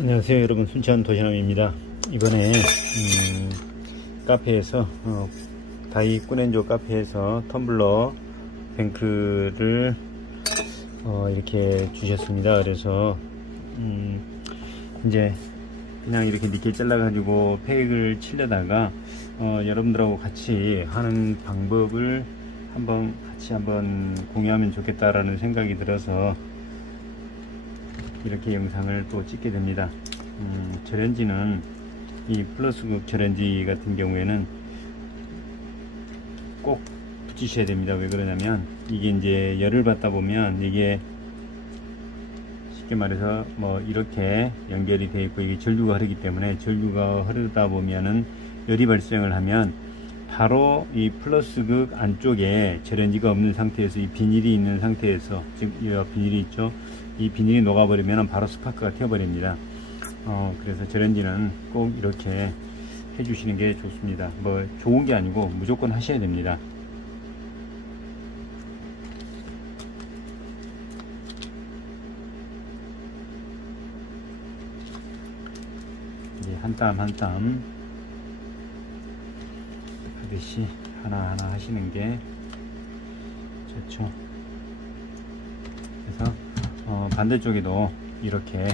안녕하세요 여러분, 순천 도시남입니다. 이번에 카페에서 다이 꾸넨조 카페에서 텀블러 뱅크를 이렇게 주셨습니다. 그래서 이제 그냥 이렇게 니켈 잘라 가지고 팩을 치려다가 여러분들하고 같이 하는 방법을 같이 한번 공유하면 좋겠다라는 생각이 들어서 이렇게 영상을 또 찍게 됩니다. 절연지는 이 플러스극 절연지 같은 경우에는 꼭 붙이셔야 됩니다. 왜 그러냐면 이게 이제 열을 받다 보면 이게 쉽게 말해서 뭐 이렇게 연결이 되어 있고 이게 전류가 흐르기 때문에 전류가 흐르다 보면은 열이 발생을 하면 바로 이 플러스극 안쪽에 절연지가 없는 상태에서 이 비닐이 있는 상태에서 지금 이 비닐이 있죠. 이 비닐이 녹아버리면 바로 스파크가 튀어버립니다. 그래서 절연지는 꼭 이렇게 해주시는 게 좋습니다. 뭐 좋은 게 아니고 무조건 하셔야 됩니다. 이제 한 땀 한 땀 하듯이 하나하나 하시는 게 좋죠. 그래서 반대쪽에도 이렇게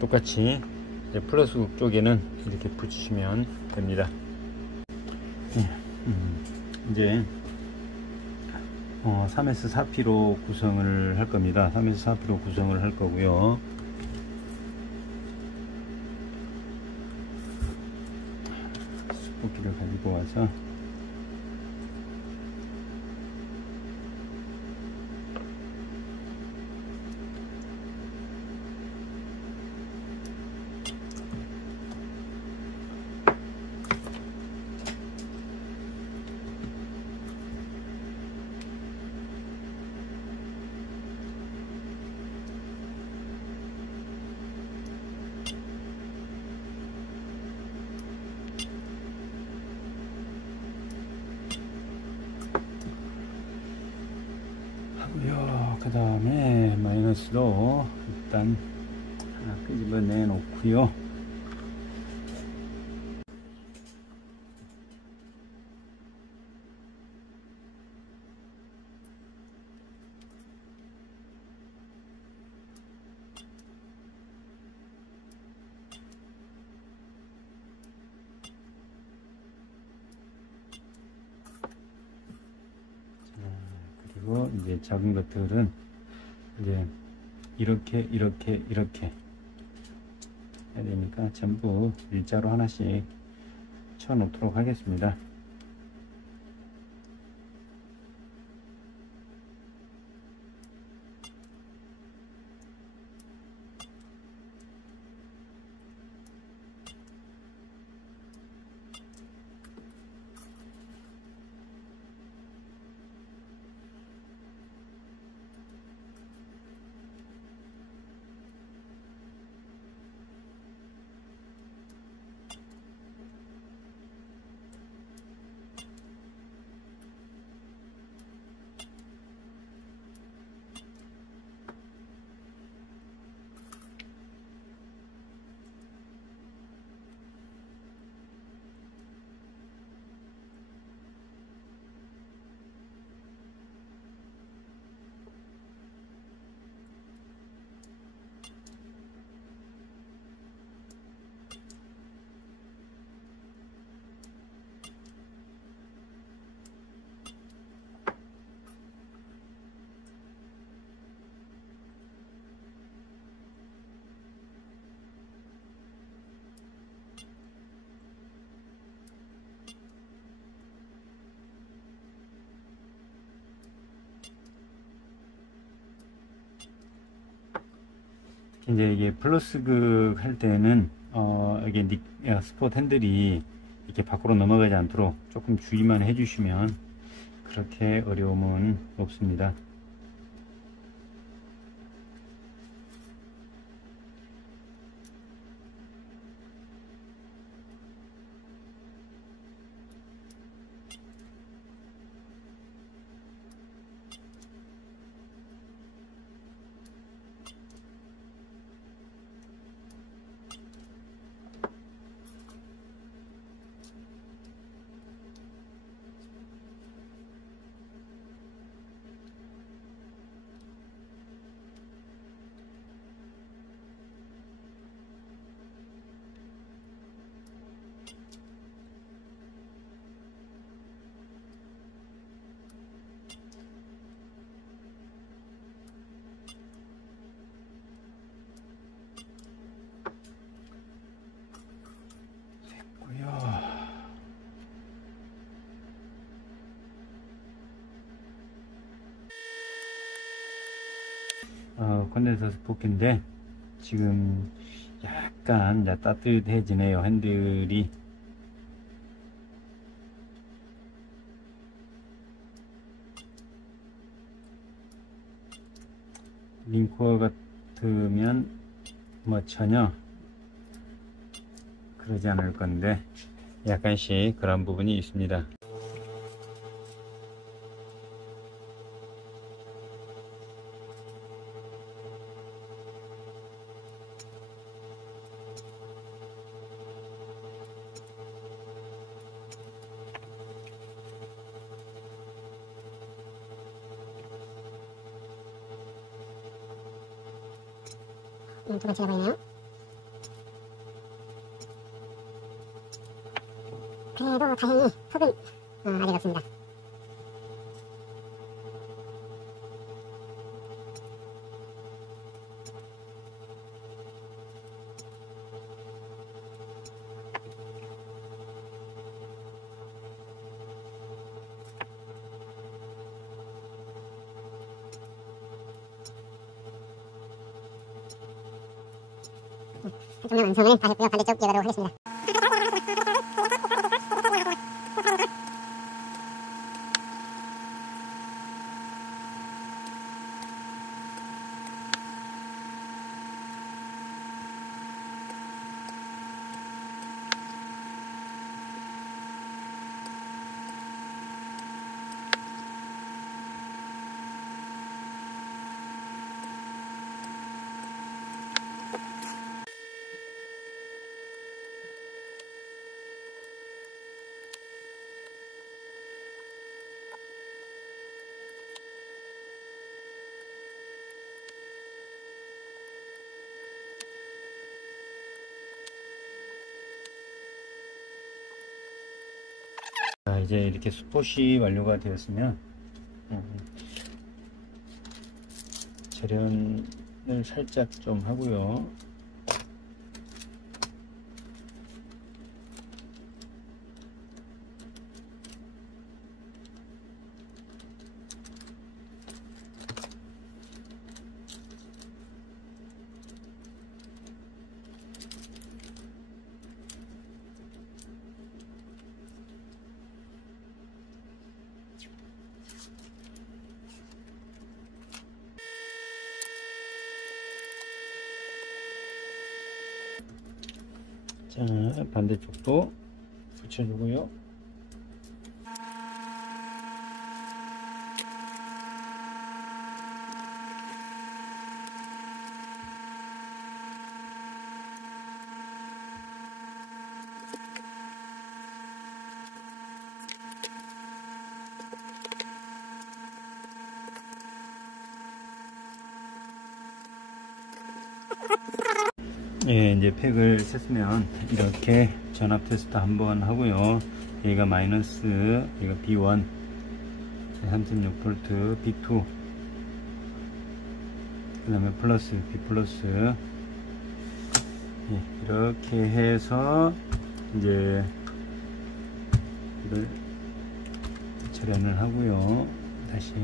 똑같이 이제 플러스극 쪽에는 이렇게 붙이시면 됩니다. 이제 3S4P로 구성을 할 겁니다. 3S4P로 구성을 할 거고요. 스포키를 가지고 와서 그 다음에 마이너스도 일단 하나 끄집어내 놓고요. 그리고 이제 작은 것들은 이제 이렇게 해야 되니까 전부 일자로 하나씩 쳐 놓도록 하겠습니다. 이제 이게 플러스극 할 때는 이게 스폿 핸들이 이렇게 밖으로 넘어가지 않도록 조금 주의만 해주시면 그렇게 어려움은 없습니다. 콘덴서 스포크인데 지금 약간 따뜻해지네요. 핸들이. 링코어 같으면 뭐 전혀 그러지 않을 건데 약간씩 그런 부분이 있습니다. 두 번째가 보이네요. 그래도 다행히 흙은 아직 없습니다. 정량 완성을 하셨고요. 반대쪽 이어가도록 하겠습니다. 자, 이제 이렇게 스폿이 완료가 되었으면 재련을 살짝 좀 하고요. 자, 반대쪽도 붙여주고요. 예, 이제 팩을 셌으면 이렇게 전압 테스트 한번 하고요. 여기가 마이너스, 여기가 B1, 36V, B2, 그 다음에 플러스, B 플러스. 예, 이렇게 해서 이제 이걸 절연을 하고요. 다시.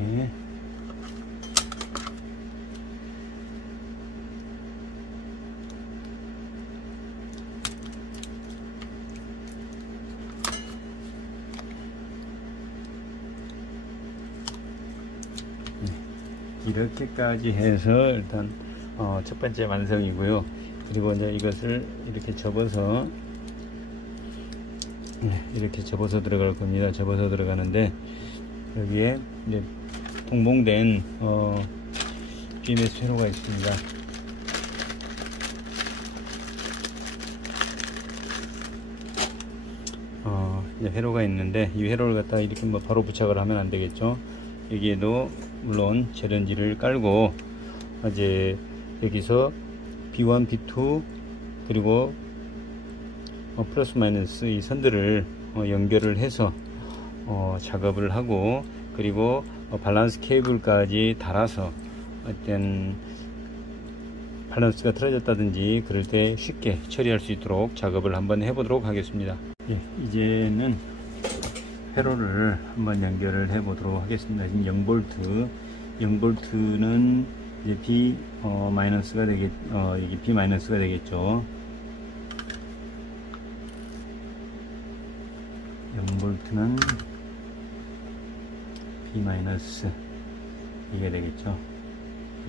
이렇게까지 해서 일단 첫 번째 완성이고요. 그리고 이제 이것을 이렇게 접어서 이렇게 접어서 들어갈 겁니다. 접어서 들어가는데 여기에 이제 동봉된 BMS 회로가 있습니다. 이제 회로가 있는데 이 회로를 갖다가 이렇게 뭐 바로 부착을 하면 안 되겠죠. 여기에도 물론 재련지를 깔고 이제 여기서 B1, B2 그리고 플러스 마이너스 이 선들을 연결을 해서 작업을 하고 그리고 밸런스 케이블까지 달아서 어떤 밸런스가 틀어졌다든지 그럴 때 쉽게 처리할 수 있도록 작업을 한번 해보도록 하겠습니다. 예, 이제는 회로를 한번 연결을 해 보도록 하겠습니다. 지금 0V 0V는 이제 B 마이너스가 여기 B 마이너스가 되겠죠. 0V는 B 마이너스 이게 되겠죠.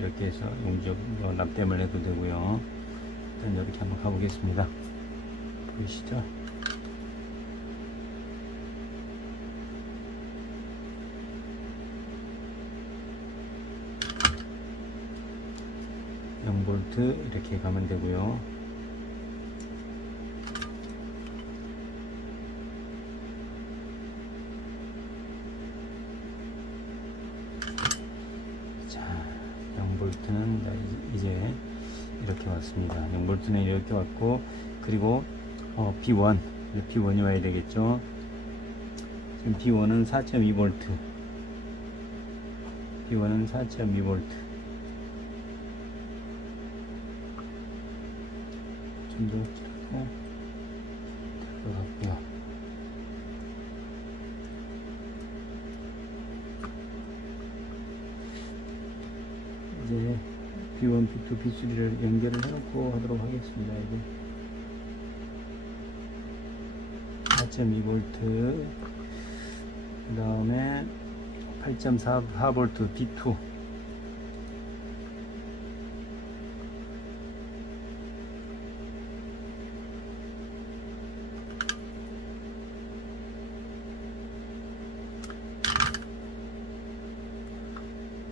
이렇게 해서 용접 납땜을 해도 되고요. 일단 이렇게 한번 가보겠습니다. 보이시죠? 볼트 이렇게 가면 되고요. 자, 0V는 이제 이렇게 왔습니다. 0V는 이렇게 왔고, 그리고 B1, B1이 와야 되겠죠. 지금 B1은 4.2V, B1은 4.2V. 좀 더 길고 들어갔고요. 이제 B1, B2, B3를 연결을 해놓고 하도록 하겠습니다. 이게 4.2V, 그 다음에 8.4V B2,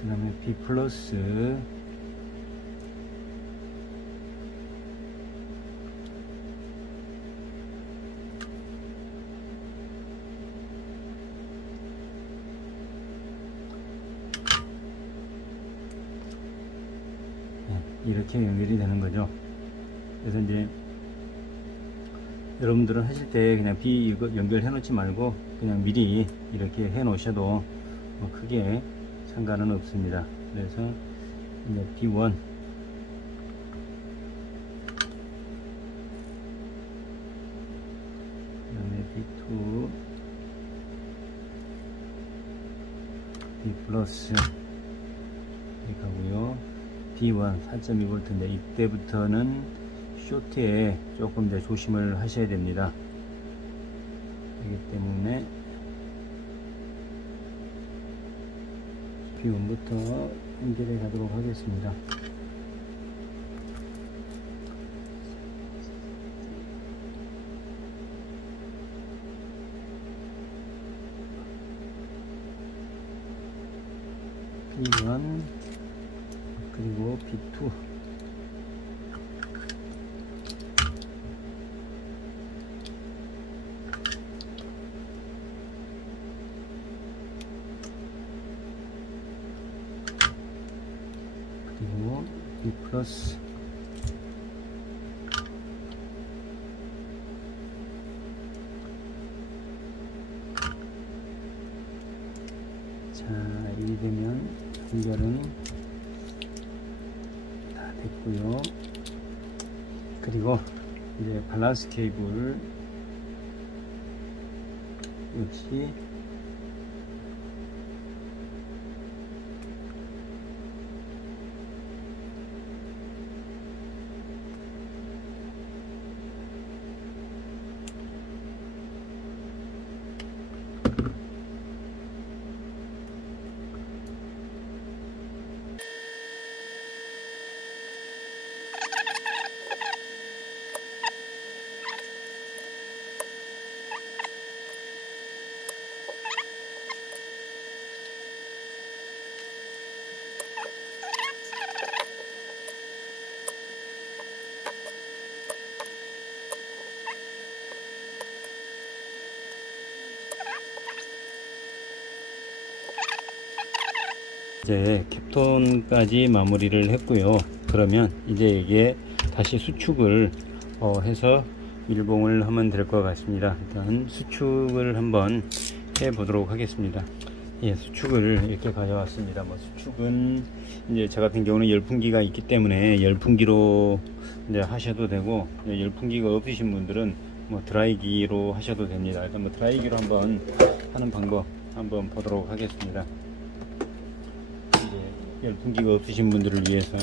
그 다음에 B 플러스, 이렇게 연결이 되는 거죠. 그래서 이제 여러분들은 하실 때 그냥 B 이거 연결해 놓지 말고 그냥 미리 이렇게 해 놓으셔도 크게 상관은 없습니다. 그래서 이제 B1, 그 다음에 B2, B 플러스 이렇게 가고요. B1 4.2V인데 이때부터는 쇼트에 조금 더 조심을 하셔야 됩니다. 그렇기 때문에 B1부터 연결해 가도록 하겠습니다. B1 그리고 B2, 그리고 B 플러스, 자, 이렇게 되면 연결은 다 됐고요. 그리고 이제 밸런스 케이블 역시 이제 캡톤까지 마무리를 했고요. 그러면 이제 이게 다시 수축을 해서 밀봉을 하면 될 것 같습니다. 일단 수축을 한번 해 보도록 하겠습니다. 예, 수축을 이렇게 가져왔습니다. 뭐 수축은 이제 저 같은 경우는 열풍기가 있기 때문에 열풍기로 이제 하셔도 되고, 열풍기가 없으신 분들은 뭐 드라이기로 하셔도 됩니다. 일단 뭐 드라이기로 한번 하는 방법 한번 보도록 하겠습니다. 열풍기가 없으신 분들을 위해서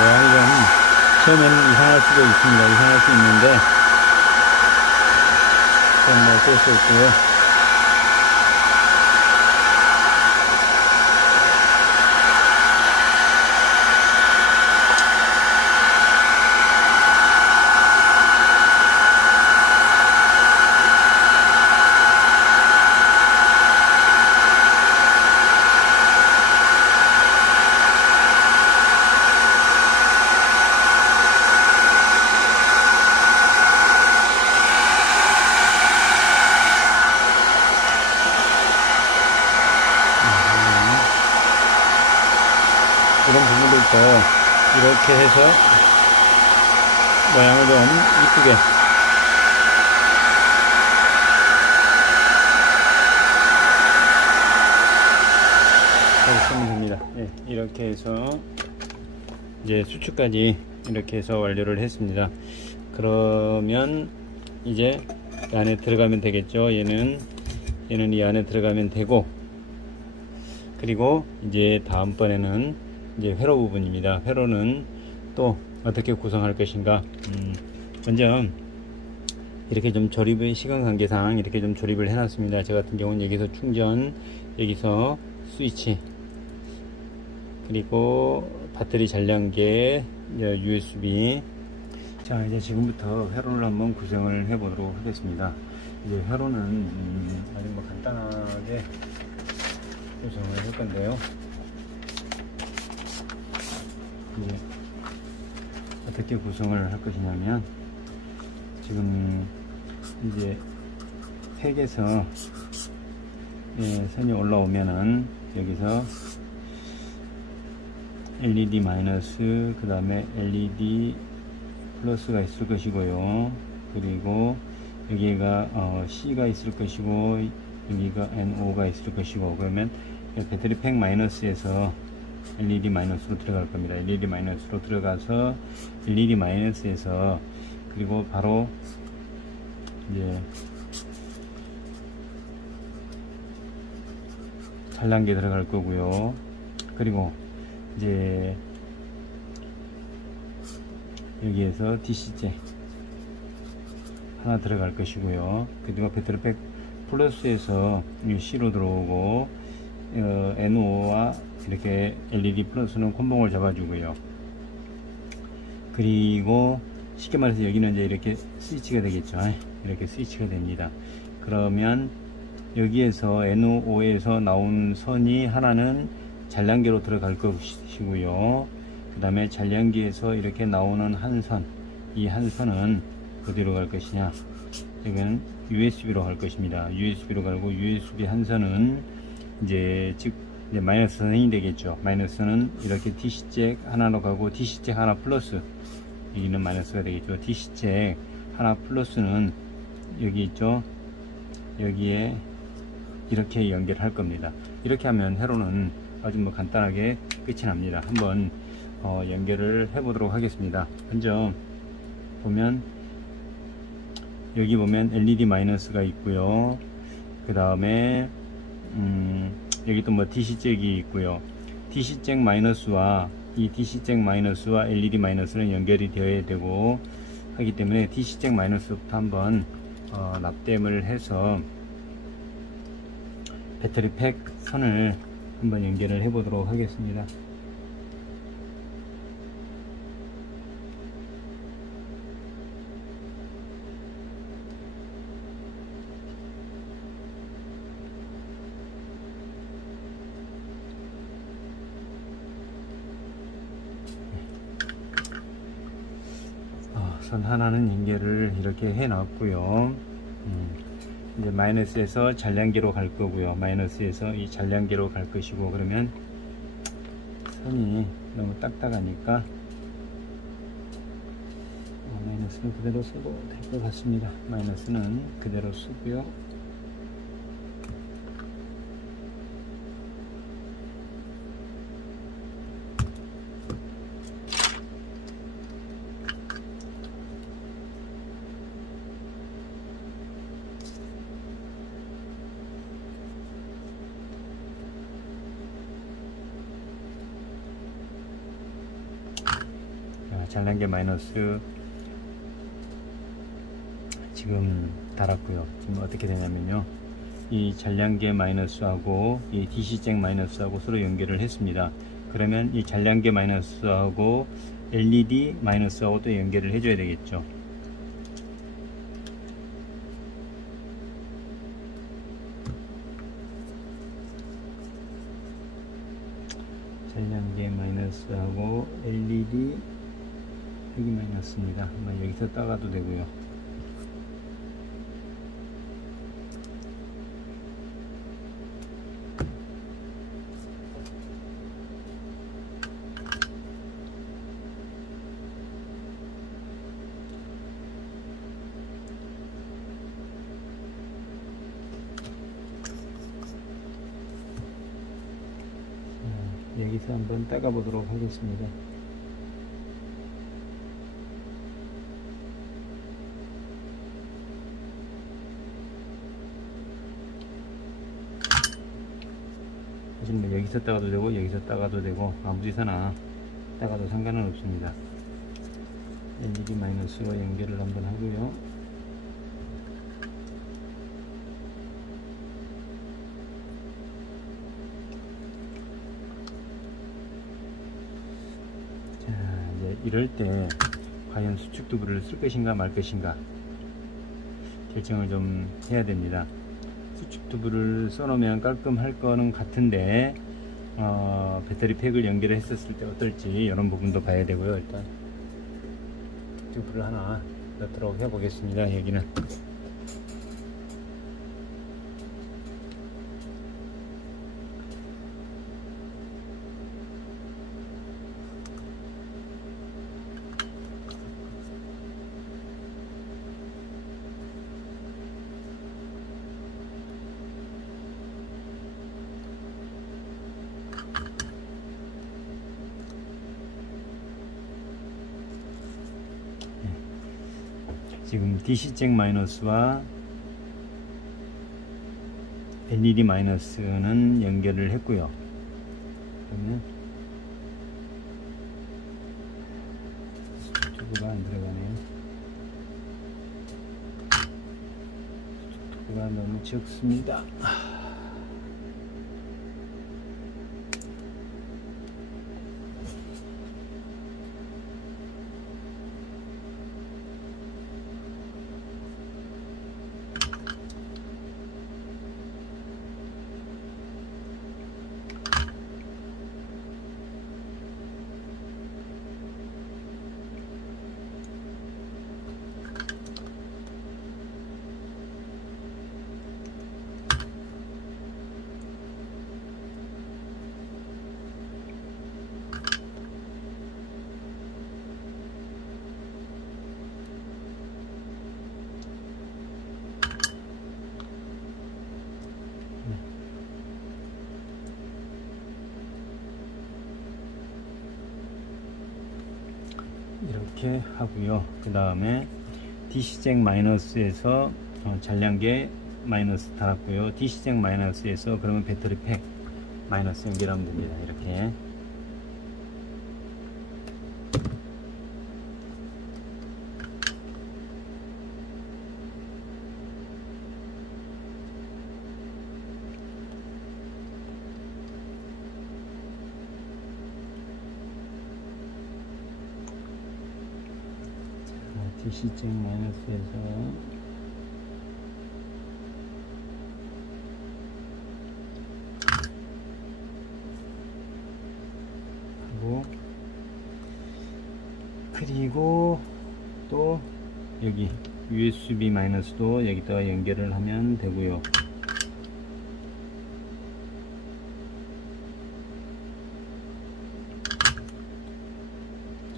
모양이 좀 처음에는 이상할 수도 있습니다. 이상할 수 있는데 그건 뭐 어쩔 수 없고요. 이런 부분들도 이렇게 해서 모양을 좀 이쁘게 하시면 됩니다. 네, 이렇게 해서 이제 수축까지 이렇게 해서 완료를 했습니다. 그러면 이제 이 안에 들어가면 되겠죠. 얘는 이 안에 들어가면 되고, 그리고 이제 다음번에는 이제 회로 부분입니다. 회로는 또 어떻게 구성할 것인가. 먼저 이렇게 좀 조립의 시간 관계상 이렇게 좀 조립을 해 놨습니다. 저 같은 경우는 여기서 충전, 여기서 스위치, 그리고 배터리 잔량계, USB. 자, 이제 지금부터 회로를 한번 구성을 해 보도록 하겠습니다. 이제 회로는 아주 뭐 간단하게 구성을 할 건데요. 이제 어떻게 구성을 할 것이냐면, 지금 이제 팩에서 선이 올라오면은 여기서 LED 마이너스, 그 다음에 LED 플러스가 있을 것이고요. 그리고 여기가 C가 있을 것이고, 여기가 NO가 있을 것이고, 그러면 배터리 팩 마이너스에서 LED 마이너스로 들어갈 겁니다. LED 마이너스로 들어가서 LED 마이너스에서, 그리고 바로 이제 잔량계 들어갈 거고요. 그리고 이제 여기에서 DC잭 하나 들어갈 것이고요. 그리고 배터리팩 플러스에서 C로 들어오고, NO와 이렇게 LED 플러스는 콤봉을 잡아주고요. 그리고 쉽게 말해서 여기는 이제 이렇게 스위치가 되겠죠. 이렇게 스위치가 됩니다. 그러면 여기에서 NO에서 나온 선이 하나는 잔량계로 들어갈 것이고요. 그 다음에 잔량계에서 이렇게 나오는 한 선, 이 한 선은 어디로 갈 것이냐, 여기는 USB로 갈 것입니다. USB로 가고, USB 한 선은 이제 마이너스 선이 되겠죠. 마이너스는 이렇게 DC잭 하나로 가고, DC잭 하나 플러스, 여기는 마이너스가 되겠죠. DC잭 하나 플러스는 여기 있죠. 여기에 이렇게 연결할 겁니다. 이렇게 하면 회로는 아주 뭐 간단하게 끝이 납니다. 한번 연결을 해 보도록 하겠습니다. 먼저 보면 여기 보면 LED 마이너스가 있고요. 그 다음에 여기 또 뭐 DC잭이 있고요. DC잭 마이너스와 이 DC 잭 마이너스와 LED 마이너스는 연결이 되어야 되고 하기 때문에 DC 잭 마이너스부터 한번 납땜을 해서 배터리 팩 선을 한번 연결을 해 보도록 하겠습니다. 선 하나는 연결을 이렇게 해 놨고요. 이제 마이너스에서 잔량계로 갈 거고요. 마이너스에서 이 잔량계로 갈 것이고, 그러면 선이 너무 딱딱하니까 마이너스는 그대로 써도 될 것 같습니다. 마이너스는 그대로 쓰고요. 잔량계 마이너스 지금 달았고요. 지금 어떻게 되냐면요, 이 잔량계 마이너스하고 이 DC잭 마이너스하고 서로 연결을 했습니다. 그러면 이 잔량계 마이너스하고 LED 마이너스하고 또 연결을 해줘야 되겠죠. 잔량계 마이너스하고 LED 여기 마이너스입니다. 여기서 따가도 되고요. 여기서 한번 따가 보도록 하겠습니다. 여기서 따가도 되고 여기서 따가도 되고 아무데서나 따가도 상관은 없습니다. LED 마이너스로 연결을 한번 하고요. 자, 이제 이럴 때 과연 수축 튜브를 쓸 것인가 말 것인가 결정을 좀 해야 됩니다. 수축 튜브를 써놓으면 깔끔할 거는 같은데 배터리 팩을 연결했었을 때 어떨지 이런 부분도 봐야 되고요. 일단 튜브를 하나 넣도록 해 보겠습니다. 여기는 지금 DC잭 마이너스와 LED 마이너스는 연결을 했고요. 그러면 튜브가 안 들어가네요. 튜브가 너무 적습니다. 이렇게 하고요. 그 다음에 DC잭 마이너스에서 잔량계 마이너스 달았고요. DC잭 마이너스에서 그러면 배터리 팩 마이너스 연결하면 됩니다. 이렇게 DC잭 마이너스에서 하고, 그리고 또 여기 USB 마이너스도 여기다가 연결을 하면 되고요.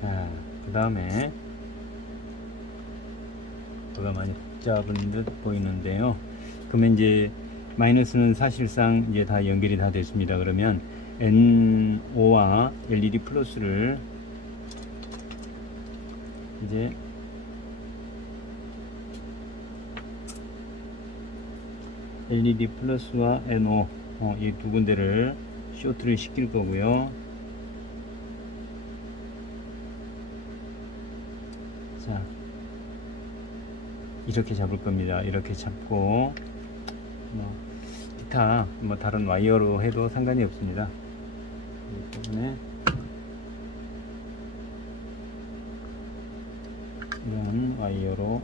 자, 그 다음에 뭐가 많이 복잡한 듯 보이는데요. 그러면 이제 마이너스는 사실상 이제 다 연결이 다 됐습니다. 그러면 NO와 LED 플러스를 이제 LED 플러스와 NO 이 두 군데를 쇼트를 시킬 거고요. 자, 이렇게 잡을 겁니다. 이렇게 잡고 기타 다른 와이어로 해도 상관이 없습니다. 이 때문에 이런 와이어로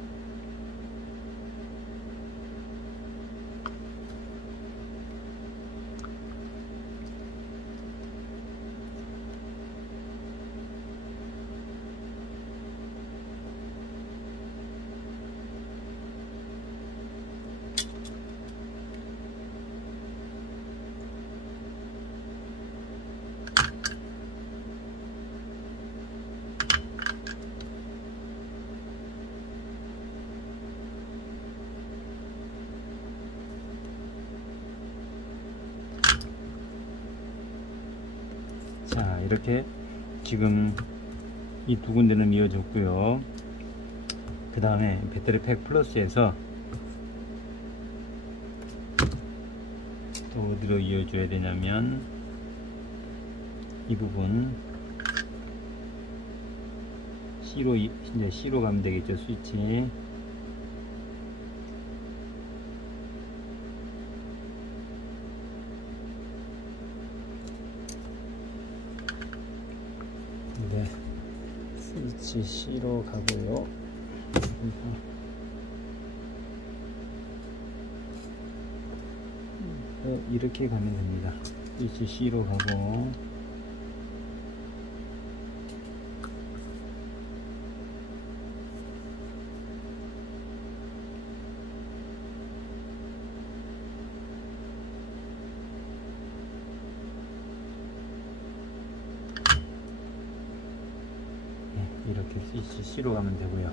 자, 이렇게 지금 이 두 군데는 이어졌고요. 그 다음에 배터리 팩 플러스에서 또 어디로 이어줘야 되냐면 이 부분 C로 이제 C로 가면 되겠죠. 스위치. 네, 스위치 C로 가고요. 이렇게 가면 됩니다. 스위치 C로 가고, 이렇게 스위치 C로 가면 되고요.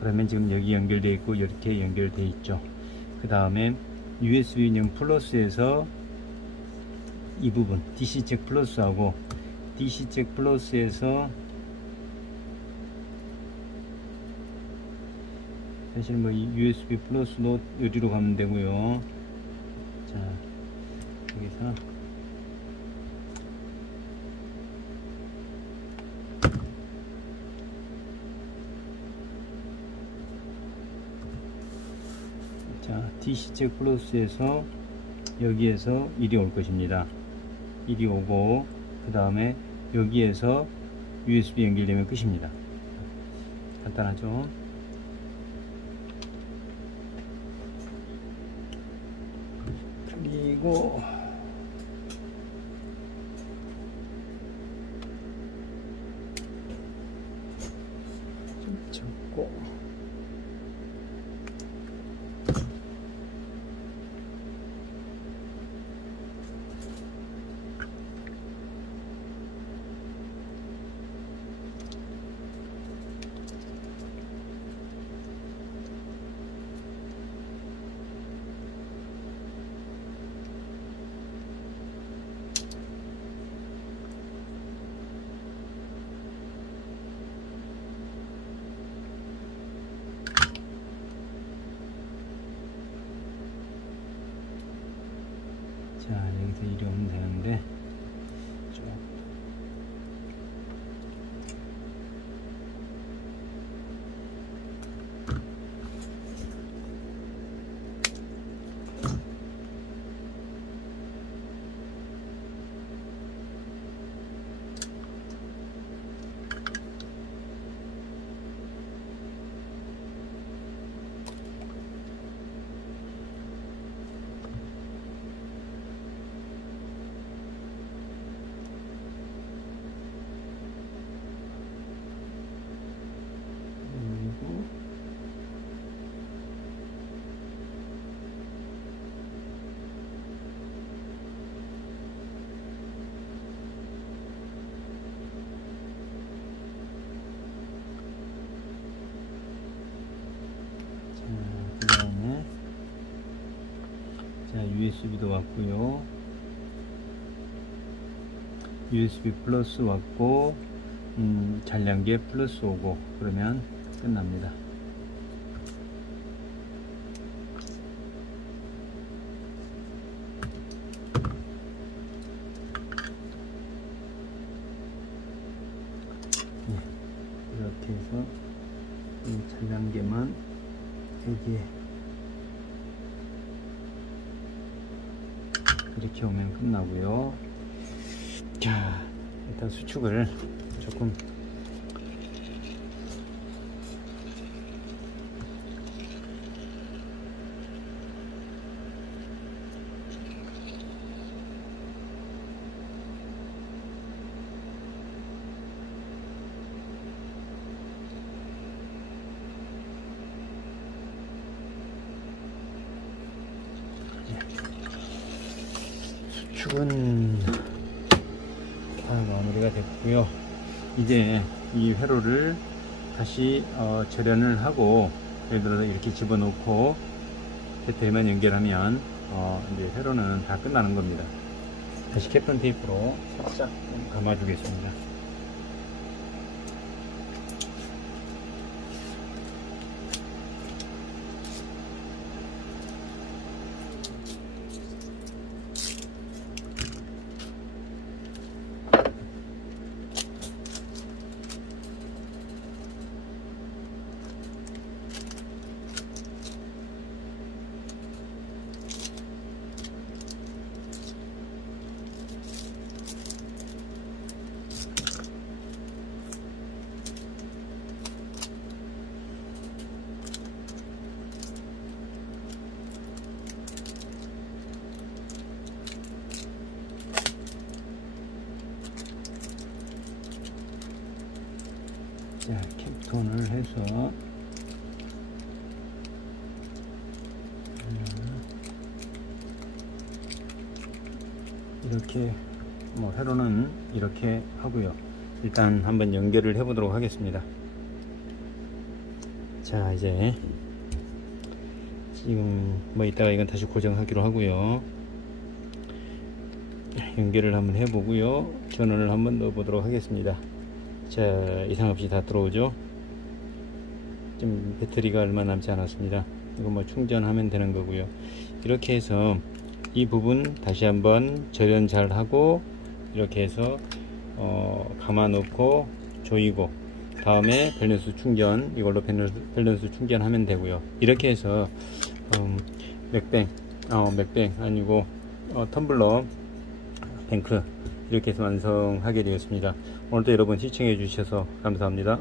그러면 지금 여기 연결되어 있고 이렇게 연결되어 있죠. 그 다음에 USB0 플러스에서 이 부분 DC잭 플러스하고 DC잭 플러스에서 사실 이 USB 플러스도 여기로 가면 되고요. 자, 여기서 자, DC잭 플러스에서 여기에서 1이 올 것입니다. 1이 오고 그 다음에 여기에서 USB 연결되면 끝입니다. 간단하죠? 그리고 좀 접고 자, 여기서 이리 오면 되는데 쭉 USB도 왔고요. USB 플러스 왔고, 잔량계 플러스 오고, 그러면 끝납니다. 이렇게 해서 이 잔량계만 여기에 이렇게 오면 끝나고요. 자, 일단 수축을 조금 수축은 다 마무리가 됐고요. 이제 이 회로를 다시 절연을 하고, 예를 들어서 이렇게 집어넣고 배터리만 연결하면 이제 회로는 다 끝나는 겁니다. 다시 캡톤 테이프로 살짝 감아 주겠습니다. 자, 캡톤을 해서 이렇게 회로는 이렇게 하고요. 일단 한번 연결을 해 보도록 하겠습니다. 자, 이제 지금 이따가 이건 다시 고정하기로 하고요. 연결을 한번 해 보고요. 전원을 한번 넣어 보도록 하겠습니다. 자, 이상 없이 다 들어오죠. 지금 배터리가 얼마 남지 않았습니다. 이거 충전하면 되는 거고요. 이렇게 해서 이 부분 다시 한번 절연 잘 하고, 이렇게 해서 감아 놓고 조이고, 다음에 밸런스 충전, 이걸로 밸런스 충전하면 되고요. 이렇게 해서 맥뱅 아니고 텀블러 뱅크, 이렇게 해서 완성하게 되었습니다. 오늘도 여러분 시청해 주셔서 감사합니다.